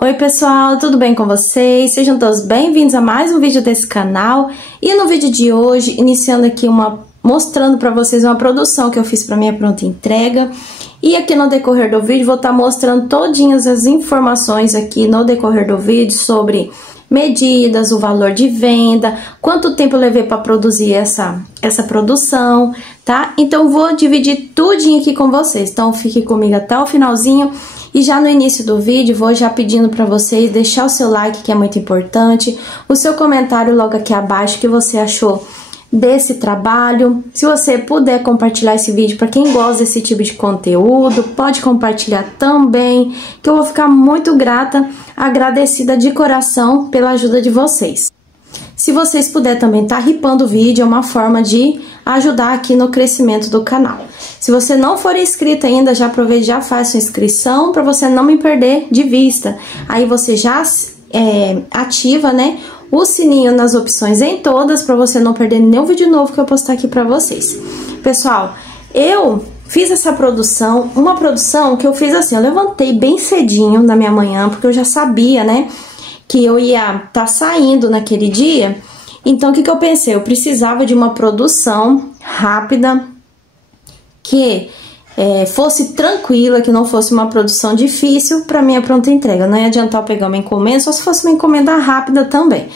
Oi pessoal, tudo bem com vocês? Sejam todos bem-vindos a mais um vídeo desse canal. E no vídeo de hoje, iniciando aqui mostrando para vocês uma produção que eu fiz para minha pronta entrega. E aqui no decorrer do vídeo vou estar mostrando todinhas as informações aqui no decorrer do vídeo sobre medidas, o valor de venda, quanto tempo eu levei para produzir essa produção, tá? Então vou dividir tudinho aqui com vocês. Então fique comigo até o finalzinho. E já no início do vídeo, vou já pedindo para vocês deixar o seu like, que é muito importante, o seu comentário logo aqui abaixo, que você achou desse trabalho. Se você puder compartilhar esse vídeo para quem gosta desse tipo de conteúdo, pode compartilhar também, que eu vou ficar muito grata, agradecida de coração pela ajuda de vocês. Se vocês puderem também estar ripando o vídeo, é uma forma de ajudar aqui no crescimento do canal. Se você não for inscrito ainda, já aproveita e já faz sua inscrição para você não me perder de vista. Aí você já ativa, né, o sininho nas opções em todas para você não perder nenhum vídeo novo que eu postar aqui para vocês. Pessoal, eu fiz essa produção, uma produção que eu fiz assim, eu levantei bem cedinho na minha manhã, porque eu já sabia, né, que eu ia estar saindo naquele dia. Então, o que eu pensei? Eu precisava de uma produção rápida, que fosse tranquila, que não fosse uma produção difícil para minha pronta entrega. Não ia adiantar eu pegar uma encomenda, só se fosse uma encomenda rápida também.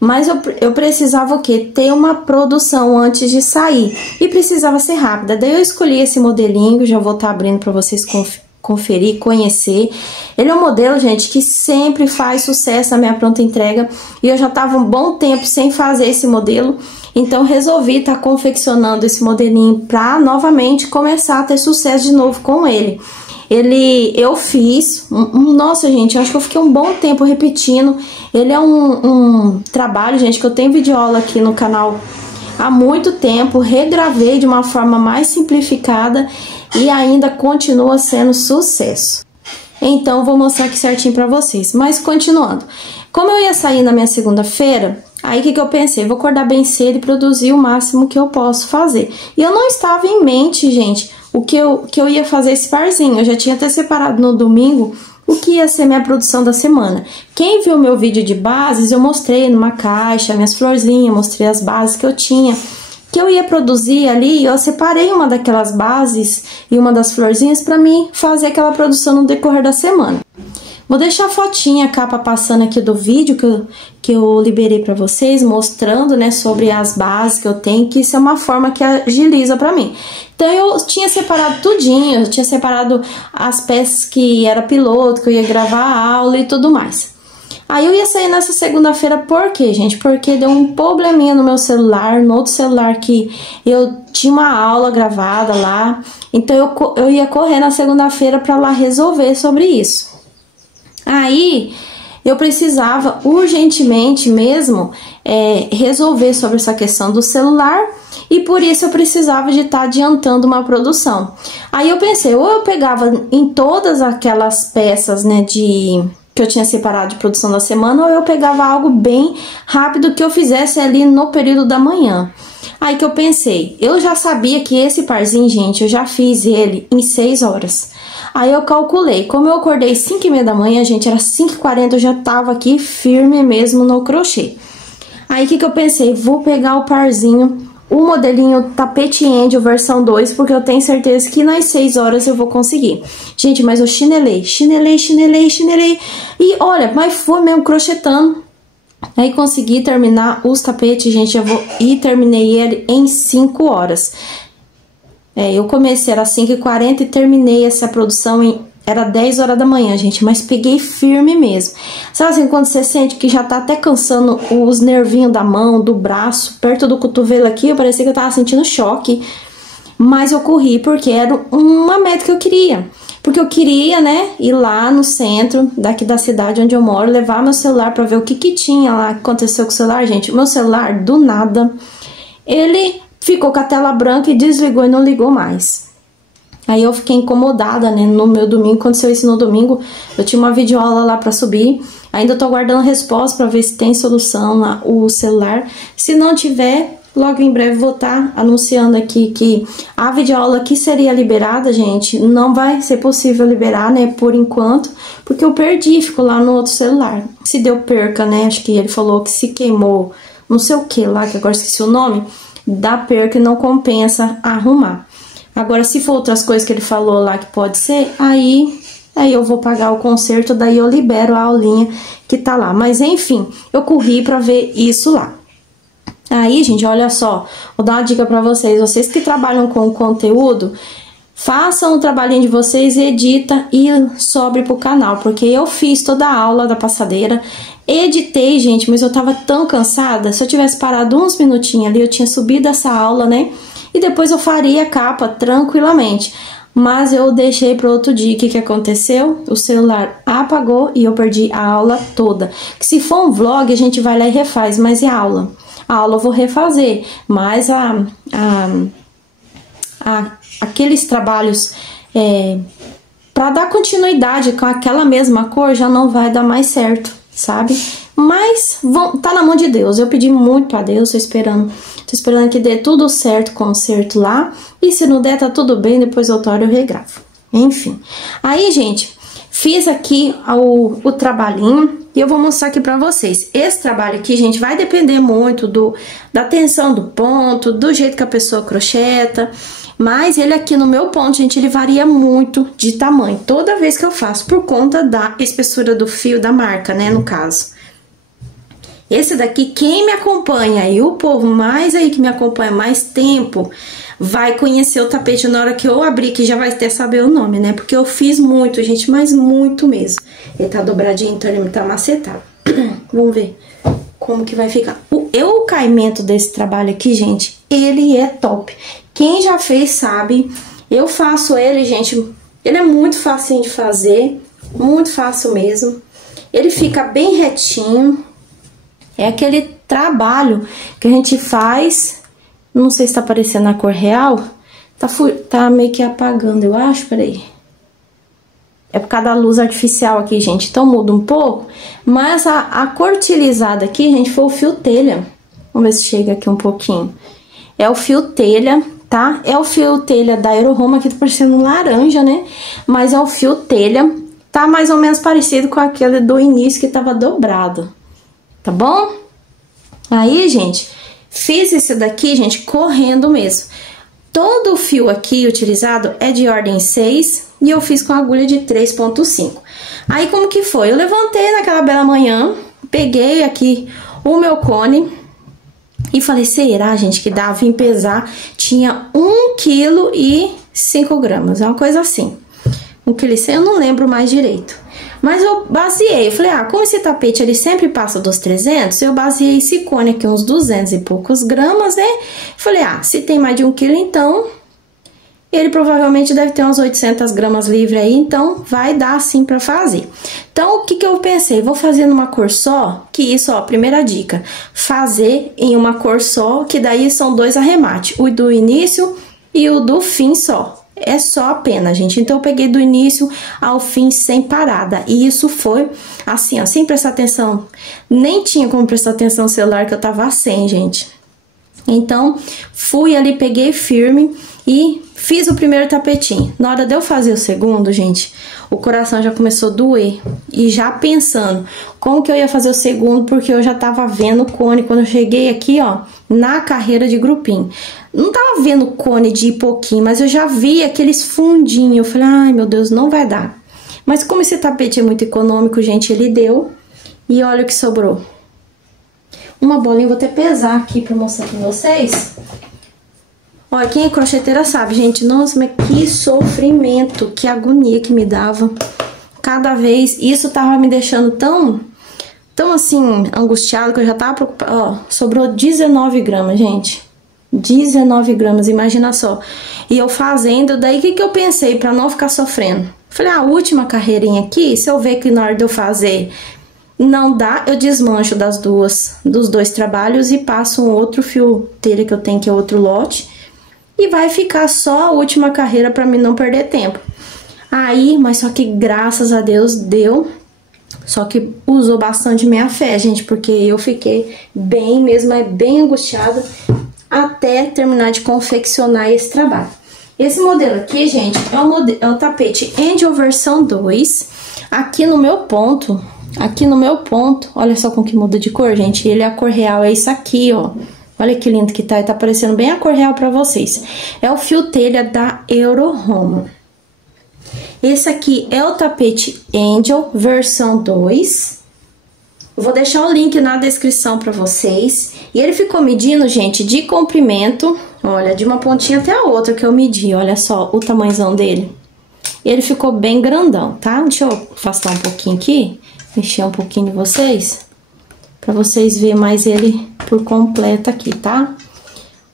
Mas eu precisava o quê? Ter uma produção antes de sair. E precisava ser rápida. Daí eu escolhi esse modelinho, já vou estar abrindo para vocês conferir, conhecer. Ele é um modelo, gente, que sempre faz sucesso na minha pronta entrega. E eu já tava um bom tempo sem fazer esse modelo. Então, resolvi estar confeccionando esse modelinho para novamente começar a ter sucesso de novo com ele. Eu fiz, nossa, gente, eu acho que eu fiquei um bom tempo repetindo. Ele é um trabalho, gente, que eu tenho videoaula aqui no canal há muito tempo. Regravei de uma forma mais simplificada e ainda continua sendo sucesso. Então, vou mostrar aqui certinho pra vocês. Mas, continuando. Como eu ia sair na minha segunda-feira, aí o que eu pensei? Vou acordar bem cedo e produzir o máximo que eu posso fazer. E eu não estava em mente, gente, o que eu ia fazer esse parzinho. Eu já tinha até separado no domingo o que ia ser minha produção da semana. Quem viu meu vídeo de bases, eu mostrei numa caixa minhas florzinhas, mostrei as bases que eu tinha, que eu ia produzir ali. Eu separei uma daquelas bases e uma das florzinhas para mim fazer aquela produção no decorrer da semana. Vou deixar a fotinha, a capa passando aqui do vídeo que eu liberei para vocês, mostrando, né, sobre as bases que eu tenho, que isso é uma forma que agiliza para mim. Então, eu tinha separado tudinho, eu tinha separado as peças que era piloto, que eu ia gravar a aula e tudo mais. Aí, eu ia sair nessa segunda-feira, por quê, gente? Porque deu um probleminha no meu celular, no outro celular que eu tinha uma aula gravada lá. Então, eu ia correr na segunda-feira para lá resolver sobre isso. Aí, eu precisava urgentemente mesmo resolver sobre essa questão do celular, e por isso eu precisava de estar adiantando uma produção. Aí eu pensei, ou eu pegava em todas aquelas peças, né, que eu tinha separado de produção da semana, ou eu pegava algo bem rápido que eu fizesse ali no período da manhã. Aí que eu pensei, eu já sabia que esse parzinho, gente, eu já fiz ele em 6 horas. Aí eu calculei, como eu acordei 5h30 da manhã, gente, era 5h40, eu já tava aqui firme mesmo no crochê. Aí que eu pensei, vou pegar o parzinho, o modelinho Tapete Angel versão 2, porque eu tenho certeza que nas 6 horas eu vou conseguir. Gente, mas eu chinelei. E olha, mas foi mesmo crochetando. Aí consegui terminar os tapetes, gente, e terminei ele em 5 horas. Eu comecei, era 5h40 e terminei essa produção era 10 horas da manhã, gente, mas peguei firme mesmo. Sabe assim, quando você sente que já tá até cansando os nervinhos da mão, do braço, perto do cotovelo aqui, eu parecia que eu tava sentindo choque. Mas eu corri porque era uma meta que eu queria. Porque eu queria, né, ir lá no centro daqui da cidade onde eu moro, levar meu celular pra ver o que tinha lá, que aconteceu com o celular, gente. O meu celular, do nada, ele ficou com a tela branca e desligou e não ligou mais. Aí eu fiquei incomodada, né, no meu domingo. Aconteceu isso no domingo, eu tinha uma videoaula lá pra subir. Ainda tô aguardando resposta pra ver se tem solução lá, o celular. Se não tiver, logo em breve vou estar anunciando aqui que a videoaula que seria liberada, gente, não vai ser possível liberar, né, por enquanto, porque eu perdi, ficou lá no outro celular. Se deu perca, né, acho que ele falou que se queimou, não sei o que lá, que agora esqueci o nome, dá perca e não compensa arrumar. Agora, se for outras coisas que ele falou lá que pode ser, aí eu vou pagar o conserto, daí eu libero a aulinha que tá lá. Mas, enfim, eu corri pra ver isso lá. Aí, gente, olha só, vou dar uma dica pra vocês. Vocês que trabalham com conteúdo, façam o trabalhinho de vocês, edita e sobe pro canal. Porque eu fiz toda a aula da passadeira, editei, gente, mas eu tava tão cansada. Se eu tivesse parado uns minutinhos ali, eu tinha subido essa aula, né? E depois eu faria a capa tranquilamente. Mas eu deixei para outro dia. O que aconteceu? O celular apagou e eu perdi a aula toda. Que se for um vlog, a gente vai lá e refaz, mas e a aula? A aula eu vou refazer, mas aqueles trabalhos para dar continuidade com aquela mesma cor já não vai dar mais certo, sabe? Mas tá na mão de Deus. Eu pedi muito para Deus, tô esperando que dê tudo certo, conserto lá. E se não der, tá tudo bem, depois outra hora eu regravo. Enfim. Aí, gente, fiz aqui o trabalhinho e eu vou mostrar aqui pra vocês. Esse trabalho aqui, gente, vai depender muito da tensão do ponto, do jeito que a pessoa crocheta. Mas ele aqui no meu ponto, gente, ele varia muito de tamanho. Toda vez que eu faço, por conta da espessura do fio da marca, né, no caso. Esse daqui, quem me acompanha e o povo mais aí que me acompanha mais tempo, vai conhecer o tapete na hora que eu abrir, que já vai até saber o nome, né? Porque eu fiz muito, gente, mas muito mesmo. Ele tá dobradinho, então ele tá macetado. Vamos ver como que vai ficar. O caimento desse trabalho aqui, gente, ele é top. Quem já fez sabe, eu faço ele, gente, ele é muito facinho de fazer, muito fácil mesmo. Ele fica bem retinho. É aquele trabalho que a gente faz, não sei se tá aparecendo na cor real, tá meio que apagando, eu acho, peraí. É por causa da luz artificial aqui, gente, então muda um pouco. Mas a cor utilizada aqui, gente, foi o fio telha. Vamos ver se chega aqui um pouquinho. É o fio telha, tá? É o fio telha da Aeroroma, aqui tá parecendo um laranja, né? Mas é o fio telha, tá mais ou menos parecido com aquele do início que tava dobrado. Tá bom? Aí, gente, fiz esse daqui, gente, correndo mesmo. Todo o fio aqui utilizado é de ordem 6 e eu fiz com agulha de 3,5. Aí, como que foi? Eu levantei naquela bela manhã, peguei aqui o meu cone e falei, será, gente, que dá? Vim pesar, tinha 1,5 kg, é uma coisa assim. 1,1 kg, eu não lembro mais direito. Mas eu baseei, eu falei, como esse tapete ele sempre passa dos 300, eu baseei esse cone aqui uns 200 e poucos gramas, né? Falei, se tem mais de 1 kg, então, ele provavelmente deve ter umas 800 gramas livre aí, então vai dar assim pra fazer. Então, o que eu pensei? Vou fazer numa cor só, que isso, ó, primeira dica, fazer em uma cor só, que daí são dois arremates, o do início e o do fim só. É só apenas, gente. Então, eu peguei do início ao fim sem parada. E isso foi assim, ó, sem prestar atenção. Nem tinha como prestar atenção no celular, que eu tava sem, gente. Então, fui ali, peguei firme e fiz o primeiro tapetinho. Na hora de eu fazer o segundo, gente, o coração já começou a doer. E já pensando como que eu ia fazer o segundo, porque eu já tava vendo o cone quando eu cheguei aqui, ó, na carreira de grupinho. Não tava vendo o cone de ir pouquinho, mas eu já vi aqueles fundinhos. Eu falei, ai meu Deus, não vai dar. Mas como esse tapete é muito econômico, gente, ele deu. E olha o que sobrou. Uma bolinha, vou até pesar aqui pra mostrar pra vocês. Olha, quem é crocheteira sabe, gente. Nossa, mas que sofrimento, que agonia que me dava. Cada vez, isso tava me deixando tão assim, angustiado, que eu já tava preocupada. Ó, sobrou 19 gramas, gente. 19 gramas, imagina só. E eu fazendo, daí o que eu pensei pra não ficar sofrendo? Falei, a última carreirinha aqui, se eu ver que na hora de eu fazer não dá, eu desmancho dos dois trabalhos e passo um outro fio telha que eu tenho, que é outro lote. E vai ficar só a última carreira pra mim não perder tempo. Aí, mas só que graças a Deus deu. Só que usou bastante minha fé, gente, porque eu fiquei bem mesmo, bem angustiada. até terminar de confeccionar esse trabalho. Esse modelo aqui, gente, é o tapete Angel versão 2. Aqui no meu ponto, olha só como que muda de cor, gente. Ele, a cor real é isso aqui, ó. Olha que lindo que tá aparecendo bem a cor real pra vocês. É o fio telha da Euroroma. Esse aqui é o tapete Angel versão 2. Eu vou deixar o link na descrição pra vocês. E ele ficou medindo, gente, de comprimento, olha, de uma pontinha até a outra que eu medi. Olha só o tamanhozão dele. Ele ficou bem grandão, tá? Deixa eu afastar um pouquinho aqui, mexer um pouquinho de vocês, pra vocês verem mais ele por completo aqui, tá?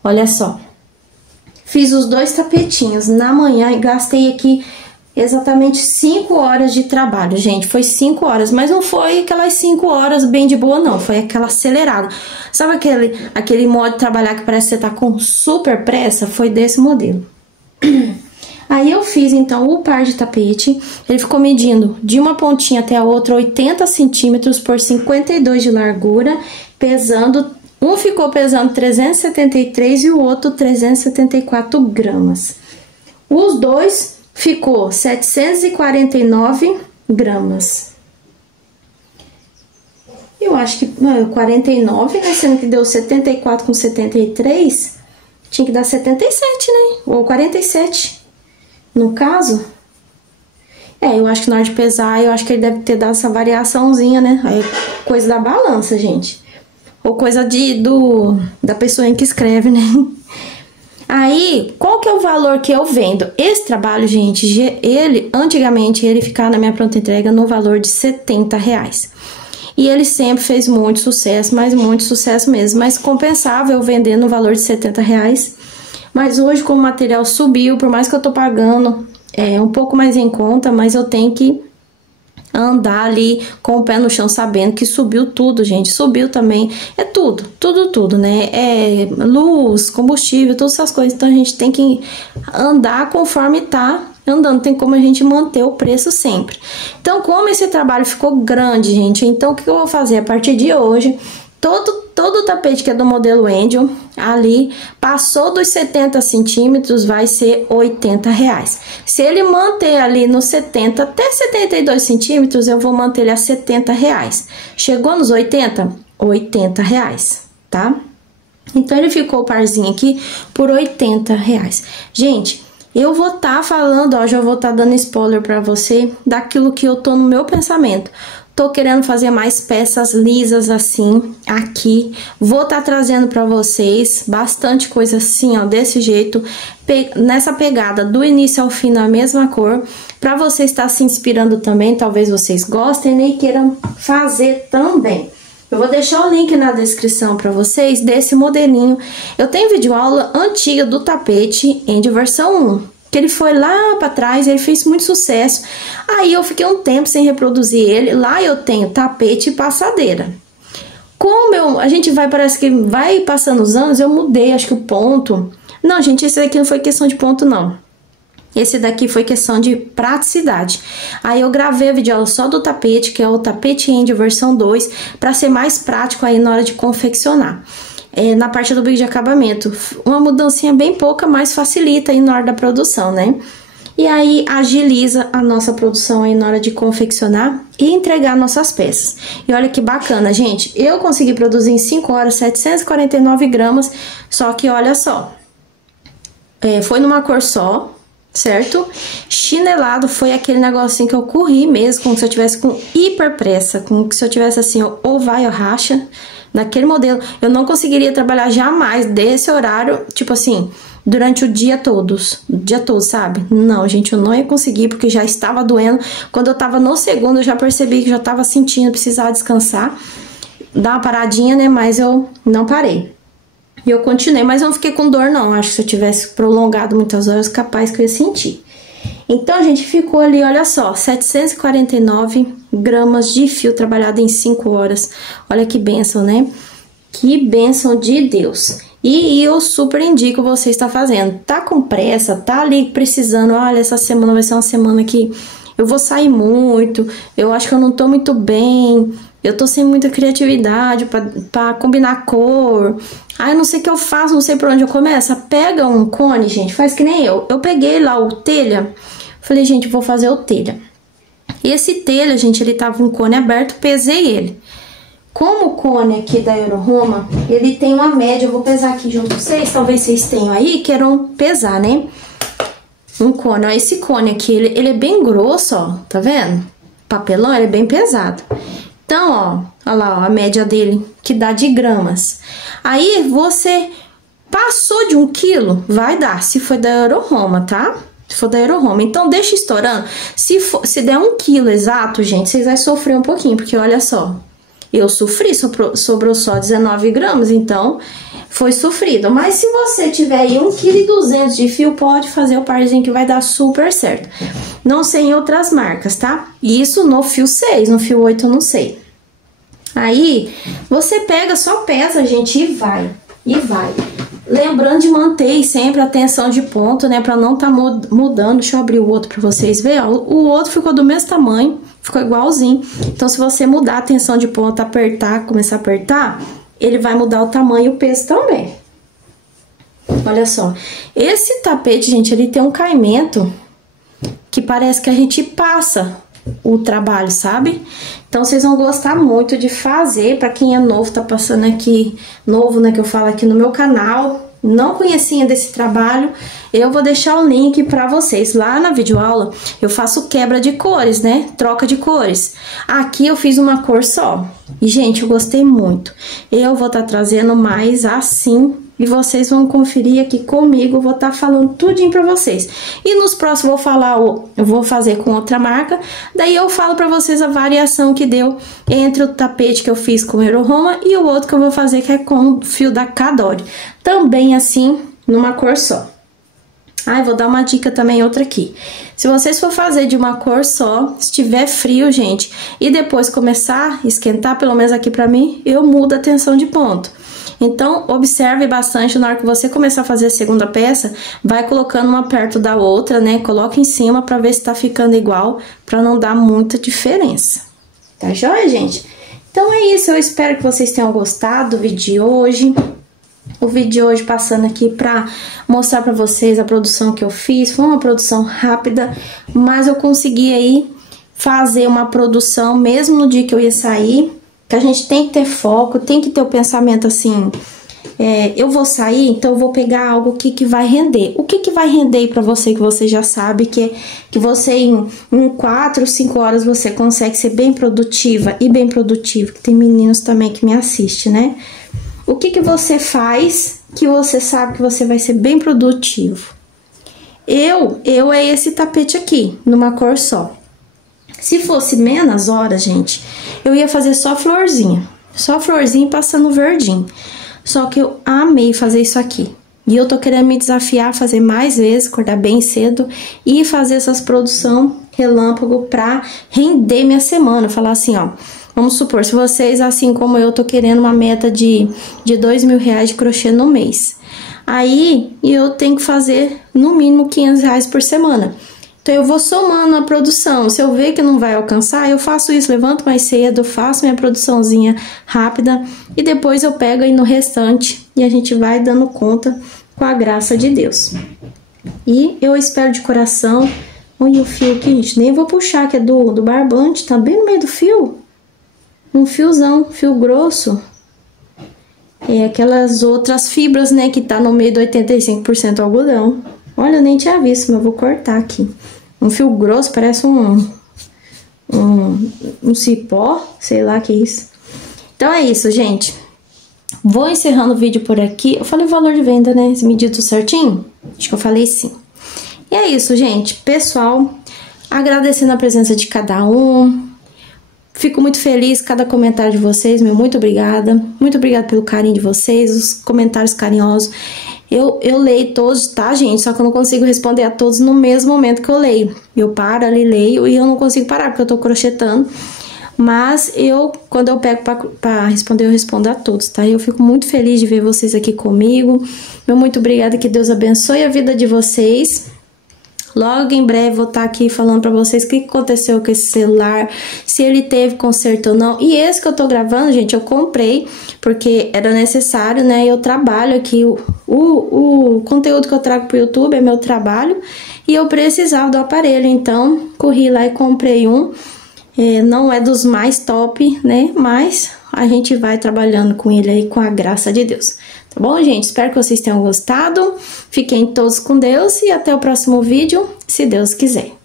Olha só. Fiz os dois tapetinhos na manhã e gastei aqui exatamente 5 horas de trabalho, gente. Foi 5 horas, mas não foi aquelas 5 horas bem de boa, não. Foi aquela acelerada. Sabe aquele modo de trabalhar que parece que você tá com super pressa? Foi desse modelo. Aí eu fiz, então, o par de tapete. Ele ficou medindo de uma pontinha até a outra 80 centímetros por 52 de largura, pesando... Um ficou pesando 373 e o outro 374 gramas. Os dois ficou 749 gramas. Eu acho que... Não, 49, né? Sendo que deu 74 com 73, tinha que dar 77, né? Ou 47, no caso. Eu acho que na hora de pesar, eu acho que ele deve ter dado essa variaçãozinha, né? Aí, coisa da balança, gente. Ou coisa da pessoa que escreve, né? Aí, qual que é o valor que eu vendo? Esse trabalho, gente, antigamente, ele ficava na minha pronta entrega no valor de R$70. E ele sempre fez muito sucesso, mas muito sucesso mesmo. Mas compensava eu vender no valor de R$70. Mas hoje, como o material subiu, por mais que eu tô pagando um pouco mais em conta, mas eu tenho que andar ali com o pé no chão, sabendo que subiu tudo, gente. Subiu também, tudo, né? Luz, combustível, todas essas coisas. Então, a gente tem que andar conforme tá andando. Tem como a gente manter o preço sempre. Então, como esse trabalho ficou grande, gente, então, o que eu vou fazer? A partir de hoje, todo o tapete que é do modelo Angel, ali, passou dos 70 centímetros, vai ser R$80. Se ele manter ali nos 70 até 72 centímetros, eu vou manter ele a R$70. Chegou nos 80? R$80, tá? Então, ele ficou o parzinho aqui por R$80. Gente, eu vou estar falando, ó, já vou estar dando spoiler pra você daquilo que eu tô no meu pensamento. Tô querendo fazer mais peças lisas assim, aqui. Vou estar trazendo pra vocês bastante coisa assim, ó, desse jeito. Nessa pegada do início ao fim na mesma cor. Pra você estar se inspirando também, talvez vocês gostem, né, e queiram fazer também. Eu vou deixar o link na descrição pra vocês desse modelinho. Eu tenho videoaula antiga do tapete Angel versão 1. Que ele foi lá pra trás, ele fez muito sucesso. Aí eu fiquei um tempo sem reproduzir ele. Lá eu tenho tapete e passadeira. Como a gente parece que vai passando os anos, eu mudei, acho que o ponto. Não, gente, esse daqui não foi questão de ponto, não. Esse daqui foi questão de praticidade. Aí eu gravei a videoaula só do tapete, que é o tapete Angel versão 2, pra ser mais prático aí na hora de confeccionar. Na parte do bico de acabamento, uma mudancinha bem pouca, mas facilita aí na hora da produção, né? E aí agiliza a nossa produção aí na hora de confeccionar e entregar nossas peças. E olha que bacana, gente, eu consegui produzir em 5 horas 749 gramas, só que olha só, foi numa cor só, certo? Chinelado foi aquele negocinho que eu corri mesmo, como se eu tivesse com hiper pressa, como se eu tivesse assim, ou vai ou racha. Naquele modelo, eu não conseguiria trabalhar jamais desse horário, tipo assim, durante o dia todo, sabe? Não, gente, eu não ia conseguir, porque já estava doendo. Quando eu tava no segundo, eu já percebi que já tava sentindo, precisar descansar, dar uma paradinha, né? Mas eu não parei. E eu continuei, mas eu não fiquei com dor, não. Acho que se eu tivesse prolongado muitas horas, capaz que eu ia sentir. Então, gente, ficou ali, olha só, 749 gramas de fio trabalhado em 5 horas. Olha que bênção, né? Que bênção de Deus. E eu super indico você estar fazendo. Tá com pressa, tá ali precisando, olha, essa semana vai ser uma semana que eu vou sair muito, eu acho que eu não tô muito bem, eu tô sem muita criatividade pra combinar cor. Ai, não sei o que eu faço, não sei por onde eu começo. Pega um cone, gente, faz que nem eu. Eu peguei lá o telha, falei, gente, vou fazer o telha. E esse telha, gente, ele tava um cone aberto, pesei ele. Como o cone aqui da Euroroma, ele tem uma média, eu vou pesar aqui junto com vocês, talvez vocês tenham aí, queiram pesar, né? Um cone, ó, esse cone aqui, ele é bem grosso, ó, tá vendo? Papelão, ele é bem pesado. Então, ó, olha lá, ó, a média dele, que dá de gramas. Aí, você passou de 1 quilo, vai dar, se for da Euroroma, tá? Se for da Euroroma. Então, deixa estourando. Se der 1 quilo exato, gente, vocês vão sofrer um pouquinho, porque olha só, eu sofri, sobrou só 19 gramas, então foi sofrido. Mas se você tiver aí 1,2 kg de fio, pode fazer o parzinho que vai dar super certo. Não sei em outras marcas, tá? Isso no fio 6, no fio 8 eu não sei. Aí, você pega, só pesa, gente, e vai. E vai. Lembrando de manter sempre a tensão de ponto, né? Pra não tá mudando. Deixa eu abrir o outro pra vocês verem. O outro ficou do mesmo tamanho, ficou igualzinho. Então, se você mudar a tensão de ponto, apertar, começar a apertar, ele vai mudar o tamanho e o peso também. Olha só. Esse tapete, gente, ele tem um caimento que parece que a gente passa o trabalho, sabe? Então, vocês vão gostar muito de fazer. Pra quem é novo, tá passando aqui, novo, né, que eu falo aqui no meu canal, não conhecia desse trabalho, eu vou deixar o link pra vocês. Lá na videoaula, eu faço quebra de cores, né? Troca de cores. Aqui eu fiz uma cor só. E, gente, eu gostei muito. Eu vou estar trazendo mais assim, e vocês vão conferir aqui comigo, eu vou estar falando tudinho pra vocês. E nos próximos eu vou fazer com outra marca, daí eu falo pra vocês a variação que deu entre o tapete que eu fiz com o Euroroma e o outro que eu vou fazer, que é com o fio da Cadore. Também assim, numa cor só. Ah, vou dar uma dica também, outra aqui. Se vocês for fazer de uma cor só, se tiver frio, gente, e depois começar a esquentar, pelo menos aqui pra mim, eu mudo a tensão de ponto. Então, observe bastante na hora que você começar a fazer a segunda peça, vai colocando uma perto da outra, né? Coloca em cima pra ver se tá ficando igual, pra não dar muita diferença. Tá joia, gente? Então é isso, eu espero que vocês tenham gostado do vídeo de hoje. O vídeo de hoje passando aqui pra mostrar pra vocês a produção que eu fiz. Foi uma produção rápida, mas eu consegui aí fazer uma produção mesmo no dia que eu ia sair. Que a gente tem que ter foco, tem que ter o pensamento assim, eu vou sair, então eu vou pegar algo que vai render. O que vai render aí pra você, que você já sabe, que você em 4, 5 horas você consegue ser bem produtiva e bem produtivo, que tem meninos também que me assistem, né? O que você faz que você sabe que você vai ser bem produtivo? Eu é esse tapete aqui, numa cor só. Se fosse menos horas, gente, eu ia fazer só florzinha passando verdinho. Só que eu amei fazer isso aqui. E eu tô querendo me desafiar a fazer mais vezes, acordar bem cedo e fazer essas produção relâmpago pra render minha semana. Falar assim, ó, vamos supor, se vocês, assim como eu, tô querendo uma meta de R$2.000 de crochê no mês. Aí, eu tenho que fazer no mínimo R$500 por semana. Então, eu vou somando a produção. Se eu ver que não vai alcançar, eu faço isso, levanto mais cedo, faço minha produçãozinha rápida e depois eu pego aí no restante e a gente vai dando conta com a graça de Deus. E eu espero de coração. Olha o fio aqui, gente, nem vou puxar, que é do barbante, tá bem no meio do fio. Um fiozão, fio grosso. É aquelas outras fibras, né, que tá no meio do 85% algodão. Olha, eu nem tinha visto, mas eu vou cortar aqui. Um fio grosso, parece um cipó, sei lá que é isso. Então é isso, gente. Vou encerrando o vídeo por aqui. Eu falei o valor de venda, né? Medido certinho? Acho que eu falei sim. E é isso, gente. Pessoal, agradecendo a presença de cada um. Fico muito feliz com cada comentário de vocês, meu muito obrigada. Muito obrigada pelo carinho de vocês, os comentários carinhosos. Eu leio todos, tá, gente? Só que eu não consigo responder a todos no mesmo momento que eu leio. Eu paro ali, leio e eu não consigo parar, porque eu tô crochetando. Mas quando eu pego pra responder, eu respondo a todos, tá? Eu fico muito feliz de ver vocês aqui comigo. Meu muito obrigada, que Deus abençoe a vida de vocês. Logo em breve vou estar aqui falando pra vocês o que aconteceu com esse celular, se ele teve conserto ou não. E esse que eu tô gravando, gente, eu comprei porque era necessário, né? Eu trabalho aqui, o conteúdo que eu trago pro YouTube é meu trabalho e eu precisava do aparelho, então corri lá e comprei um. Não é dos mais top, né? Mas a gente vai trabalhando com ele aí com a graça de Deus. Tá bom, gente? Espero que vocês tenham gostado. Fiquem todos com Deus e até o próximo vídeo, se Deus quiser.